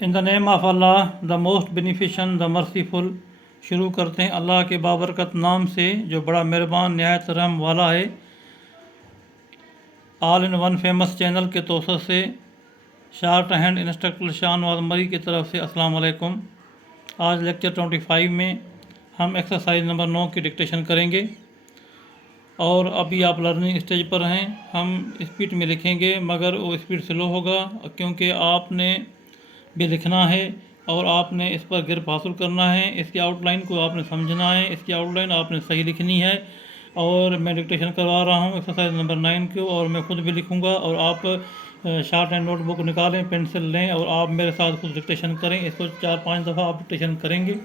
In the name of Allah the most beneficent the merciful. शुरू करते हैं अल्लाह के बाबरकत नाम से जो बड़ा मेहरबान नहायत रहम वाला है। All in one famous channel के तोसर से शॉर्ट हैंड इंस्ट्रक्टर शाह नवाज मरी की तरफ से अस्सलाम वालेकुम। आज लेक्चर 25 में हम एक्सरसाइज नंबर 9 की डिक्टेशन करेंगे और अभी आप लर्निंग स्टेज पर हैं। हम स्पीड में लिखेंगे मगर वो स्पीड स्लो होगा क्योंकि आपने भी लिखना है और आपने इस पर गिरफ हासिल करना है। इसकी आउटलाइन को आपने समझना है, इसकी आउटलाइन आपने सही लिखनी है। और मैं डिक्टेशन करवा रहा हूँ एक्सरसाइज नंबर 9 को और मैं खुद भी लिखूँगा और आप शॉर्ट एंड नोटबुक निकालें, पेंसिल लें और आप मेरे साथ खुद डिक्टेशन करें। इसको 4-5 दफ़ा आप डिक्टेशन करेंगे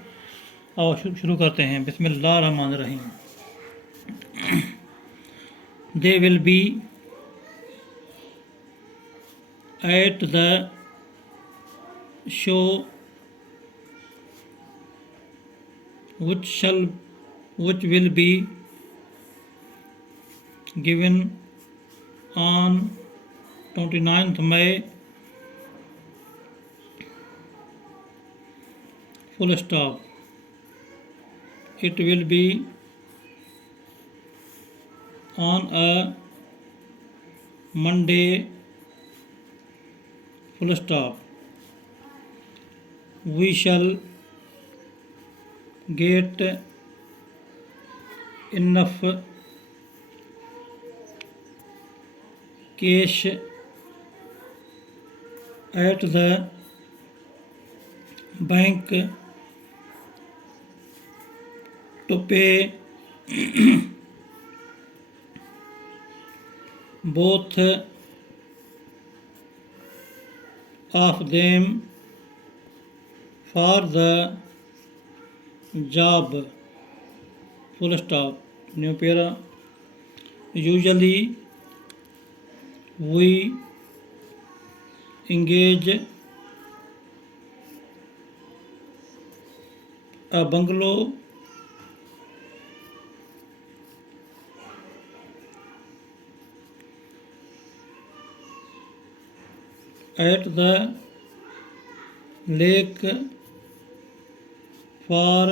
और शुरू करते हैं। बिस्मिल्लाह रहमान रहीम। They will be at the show which will be given on 29th May, full stop. It will be on a Monday, full stop. We shall get enough cash at the bank to pay both of them for the job, full stop. New para. Usually we engage a bungalow at the lake for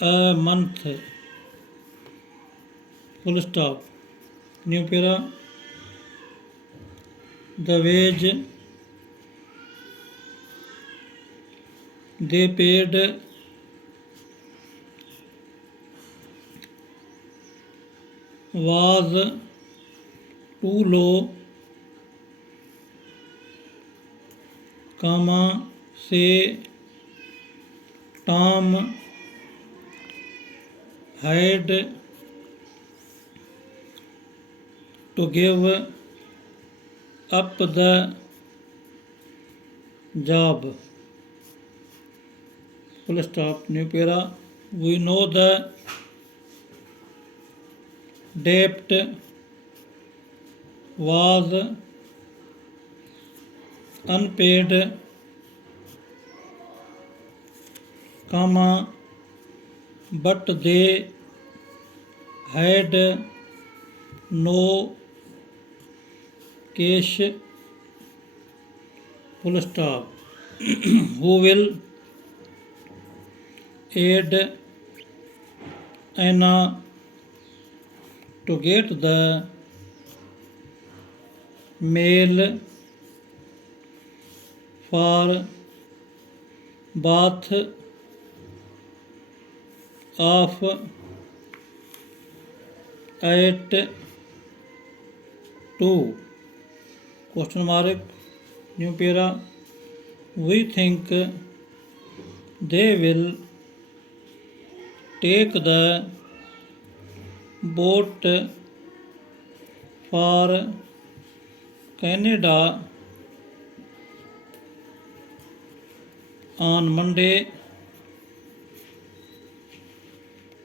a month, full stop. New para. The wage they paid was too low, say Tom had to give up the job, full stop. New para. We know the debt was unpaid, but they had no cash, full stop. Who will aid Anna to get the mail for bath of at 2, question mark. New para. We think they will take the boat for Canada on Monday,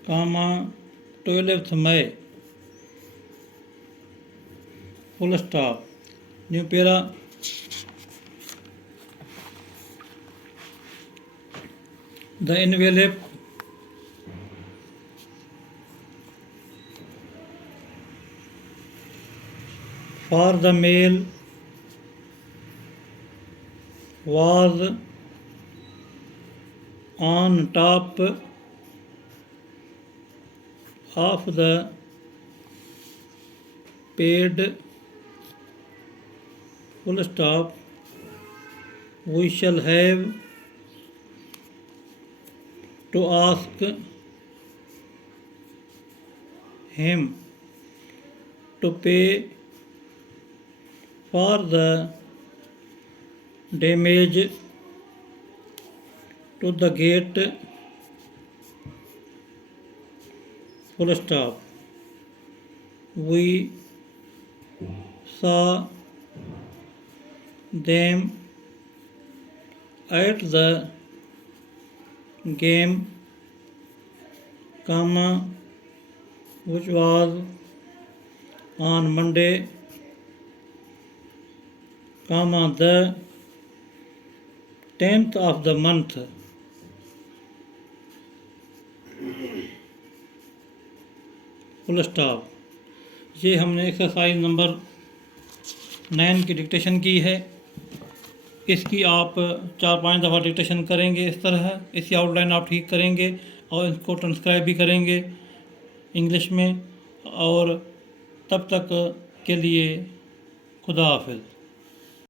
12th May, full stop. New para. The envelope for the mail was on top of the paid, full stop. We shall have to ask him to pay for the damage to the gate, full stop. We saw them at the game, comma, which was on Monday, comma, the 10th of the month. Full stop. ये हमने exercise number 9 की डिक्टेशन की है। इसकी आप 4-5 दफ़ा डिक्टेशन करेंगे इस तरह, इसकी आउटलाइन आप ठीक करेंगे और इसको ट्रांसक्राइब भी करेंगे इंग्लिश में। और तब तक के लिए खुदा हाफिज़।